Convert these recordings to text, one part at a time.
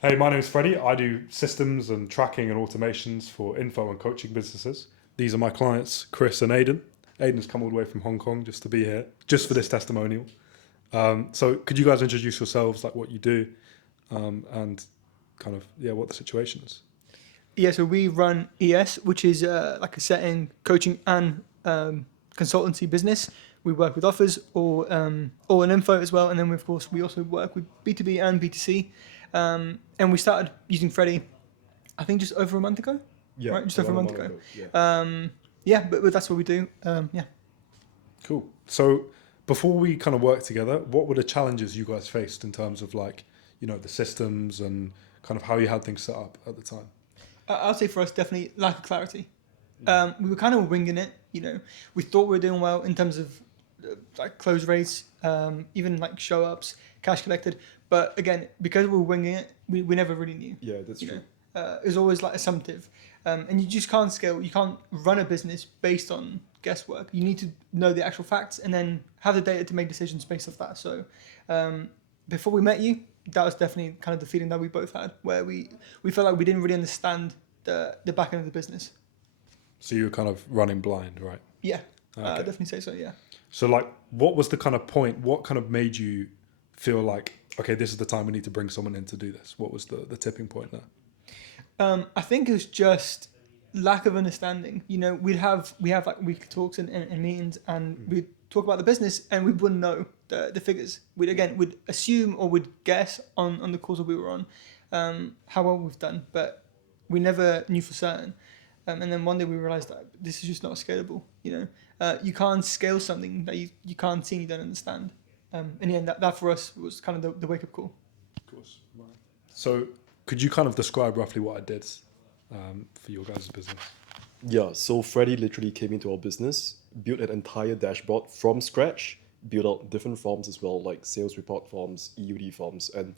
Hey, my name is Freddie. I do systems and tracking and automations for info and coaching businesses. These are my clients, Chris and Aiden. Aiden's come all the way from Hong Kong just to be here, just for this testimonial. So could you guys introduce yourselves, like what you do, and kind of, yeah, what the situation is? Yeah, so we run ES, which is like a setting, coaching and consultancy business. We work with offers or in info as well, and then of course we also work with B2B and B2C. And we started using Freddie, I think just over a month ago, Yeah, right? Just over around a a month month ago. ago. Yeah. Yeah, but that's what we do. Yeah. Cool. So before we kind of work together, what were the challenges you guys faced in terms of like, the systems and kind of how you had things set up at the time? I'd say for us, definitely lack of clarity. We were kind of winging it, We thought we were doing well in terms of like close rates, even like show ups, cash collected. But again, because we were winging it, we never really knew. Yeah, that's You true. know, it was always like assumptive, and you just can't scale. You can't run a business based on guesswork. You need to know the actual facts and then have the data to make decisions based off that. So, before we met you, that was definitely kind of the feeling that we both had, where we felt like we didn't really understand the back end of the business. So you were kind of running blind, right? Yeah, Okay. definitely say so. Yeah. So like, what was the kind of point? What kind of made you feel like, okay, this is the time we need to bring someone in to do this? What was the tipping point there? I think it was just lack of understanding. We have like weekly talks and meetings, and we'd talk about the business, and we wouldn't know the figures. We'd assume or would guess on the calls that we were on, how well we've done, but we never knew for certain. And then one day we realized that this is just not scalable. You can't scale something that you can't see and you don't understand. And yeah, that for us was kind of the wake up call. Of course. Right. So could you kind of describe roughly what I did for your guys' business? Yeah, so Freddie literally came into our business, built an entire dashboard from scratch, built out different forms as well, like sales report forms, EUD forms, and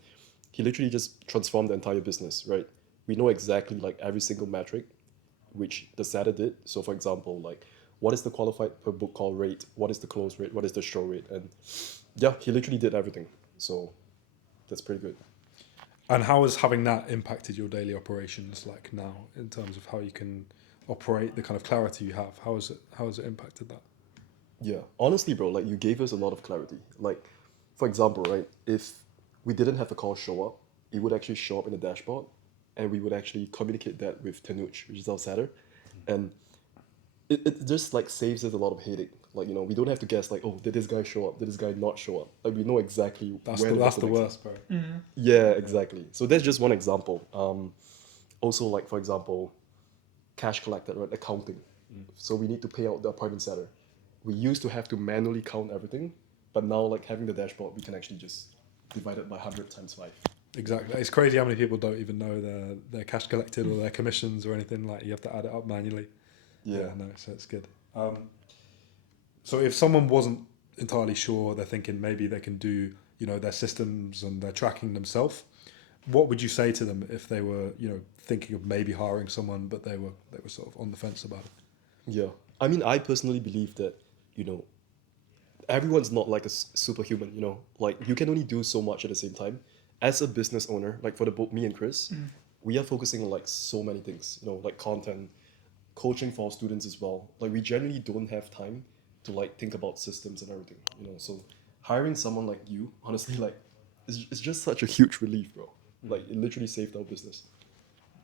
he literally just transformed the entire business, right? We know exactly like every single metric which the setter did. So for example, like what is the qualified per book call rate, what is the close rate, what is the show rate, and yeah, he literally did everything. So that's pretty good. And how has having that impacted your daily operations like now in terms of how you can operate, the kind of clarity you have? How has it impacted that? Yeah, honestly, bro, like you gave us a lot of clarity. Like, for example, right, if we didn't have the call show up, it would actually show up in the dashboard, and we would actually communicate that with Tanuj, which is our setter, and it just like saves us a lot of headache. Like, we don't have to guess like, oh, did this guy show up? Did this guy not show up? Like, we know exactly That's where the the that's the bottlenecks are. worst, bro. Yeah, exactly. So that's just one example. Also, like for example, cash collected, right? Accounting. So we need to pay out the appointment setter. We used to have to manually count everything, but now like having the dashboard, we can actually just divide it by 100 times 5. Exactly. It's crazy how many people don't even know their cash collected or their commissions or anything. Like you have to add it up manually. Yeah. No, so it's good. So if someone wasn't entirely sure, they're thinking maybe they can do, their systems and their tracking themselves. What would you say to them if they were, thinking of maybe hiring someone, but they were sort of on the fence about it? Yeah. I mean, I personally believe that, you know, everyone's not like a superhuman, Like you can only do so much at the same time. As a business owner, like for the both me and Chris, we are focusing on like so many things, like content, coaching for our students as well. Like we generally don't have time to like think about systems and everything, So hiring someone like you, honestly, like it's just such a huge relief, bro. Like it literally saved our business.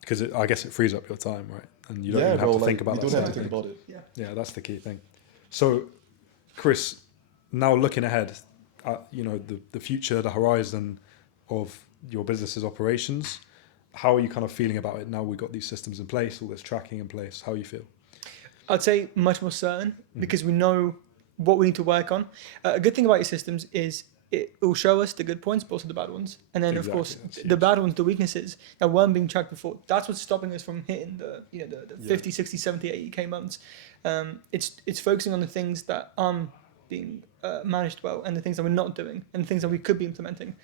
Because I guess it frees up your time, right? And you don't Yeah, even have bro. to Like think about we that don't side have to of think things. about it. Yeah. Yeah, that's the key thing. So, Chris, now looking ahead at the future, the horizon of your business's operations, how are you kind of feeling about it now? We've got these systems in place, all this tracking in place. How you feel? I'd say much more certain because we know what we need to work on. A good thing about your systems is it will show us the good points, but also the bad ones. And then, of Exactly, course, that's the huge. bad ones, the weaknesses that weren't being tracked before. That's what's stopping us from hitting the Yeah. 50, 60, 70, 80K months. It's focusing on the things that aren't being managed well and the things that we're not doing and the things that we could be implementing.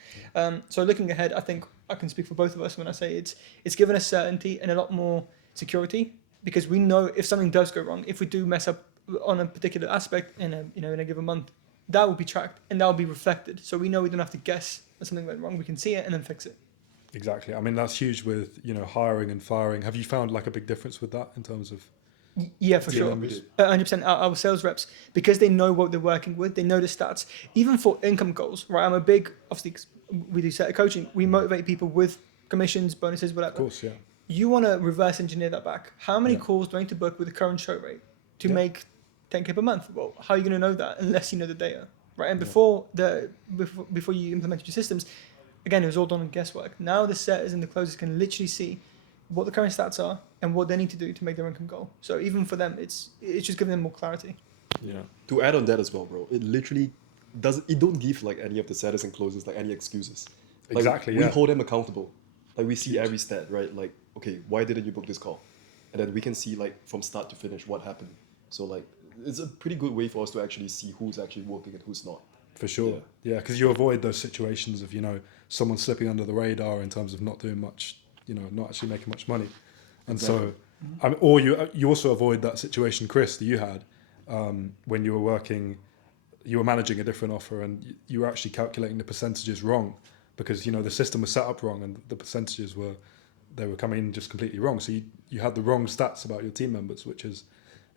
So looking ahead, I think I can speak for both of us when I say it's given us certainty and a lot more security because we know if something does go wrong, if we do mess up on a particular aspect in a given month, that will be tracked and that will be reflected. So we know we don't have to guess that something went wrong. We can see it and then fix it. Exactly. I mean, that's huge with, hiring and firing. Have you found like a big difference with that in terms of Yeah, for Yeah, sure. we did. 100%. Our sales reps, because they know what they're working with, they know the stats. Even for income goals, right? I'm a big, obviously, 'cause we do set of coaching. We motivate people with commissions, bonuses, Of whatever. course, yeah. You want to reverse engineer that back. How many Yeah. calls do I need to book with the current show rate to Yeah. make 10K per month? Well, how are you going to know that unless you know the data, right? And Yeah. before you implemented your systems, again, it was all done on guesswork. Now the setters and the closers can literally see what the current stats are and what they need to do to make their income goal. So even for them, it's just giving them more clarity. Yeah. To add on that as well, bro, it literally doesn't. It don't give like any of the setters and closers like any excuses. Like, Exactly, We yeah. hold them accountable. Like we see every stat, right? Like, okay, why didn't you book this call? And then we can see like from start to finish what happened. So like, it's a pretty good way for us to actually see who's actually working and who's not. For sure. Yeah, because you avoid those situations of, someone slipping under the radar in terms of not doing much, not actually making much money. And so, or you also avoid that situation, Chris, that you had when you were managing a different offer and you were actually calculating the percentages wrong because, the system was set up wrong and the percentages were coming in just completely wrong. So you had the wrong stats about your team members, which is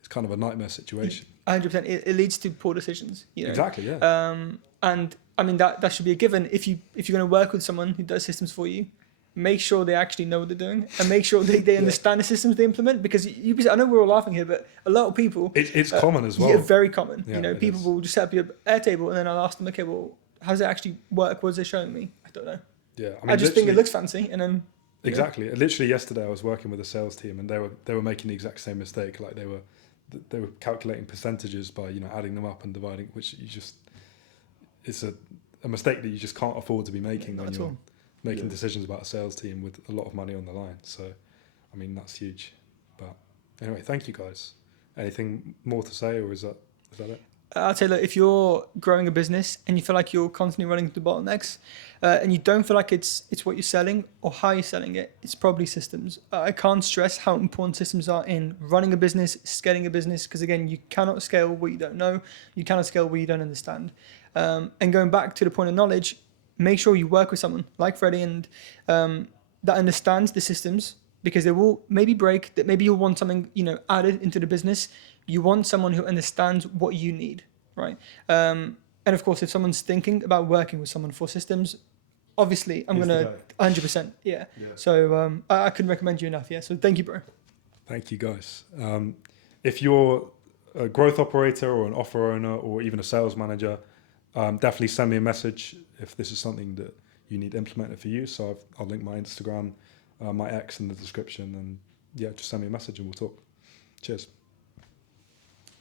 it's kind of a nightmare situation. 100%. It leads to poor decisions. Exactly, yeah. And I mean that should be a given. If you're going to work with someone who does systems for you, make sure they actually know what they're doing and make sure they understand the systems they implement. Because I know we're all laughing here, but a lot of people It's common as well. Yeah, very common. Yeah, People will just set up your Airtable and then I'll ask them, okay, well, how does it actually work? What is it showing me? I don't know. Yeah, I just think it looks fancy, and then exactly. Literally yesterday, I was working with a sales team, and they were making the exact same mistake. Like they were calculating percentages by adding them up and dividing, which it's a mistake that you just can't afford to be making when you're making decisions about a sales team with a lot of money on the line. So, I mean that's huge. But anyway, thank you guys. Anything more to say, or is that it? I'd say, look, if you're growing a business and you feel like you're constantly running into bottlenecks, and you don't feel like it's what you're selling or how you're selling it, it's probably systems. I can't stress how important systems are in running a business, scaling a business, because again, you cannot scale what you don't know, you cannot scale what you don't understand. And going back to the point of knowledge, make sure you work with someone like Freddie and that understands the systems, because they will maybe break, that maybe you'll want something added into the business. You want someone who understands what you need, right? And of course, if someone's thinking about working with someone for systems, obviously I'm He's gonna the guy. 100%, yeah. So I couldn't recommend you enough, yeah. So thank you, bro. Thank you, guys. If you're a growth operator or an offer owner or even a sales manager, definitely send me a message if this is something that you need implemented for you. So I'll link my Instagram, my X in the description, and yeah, just send me a message and we'll talk. Cheers.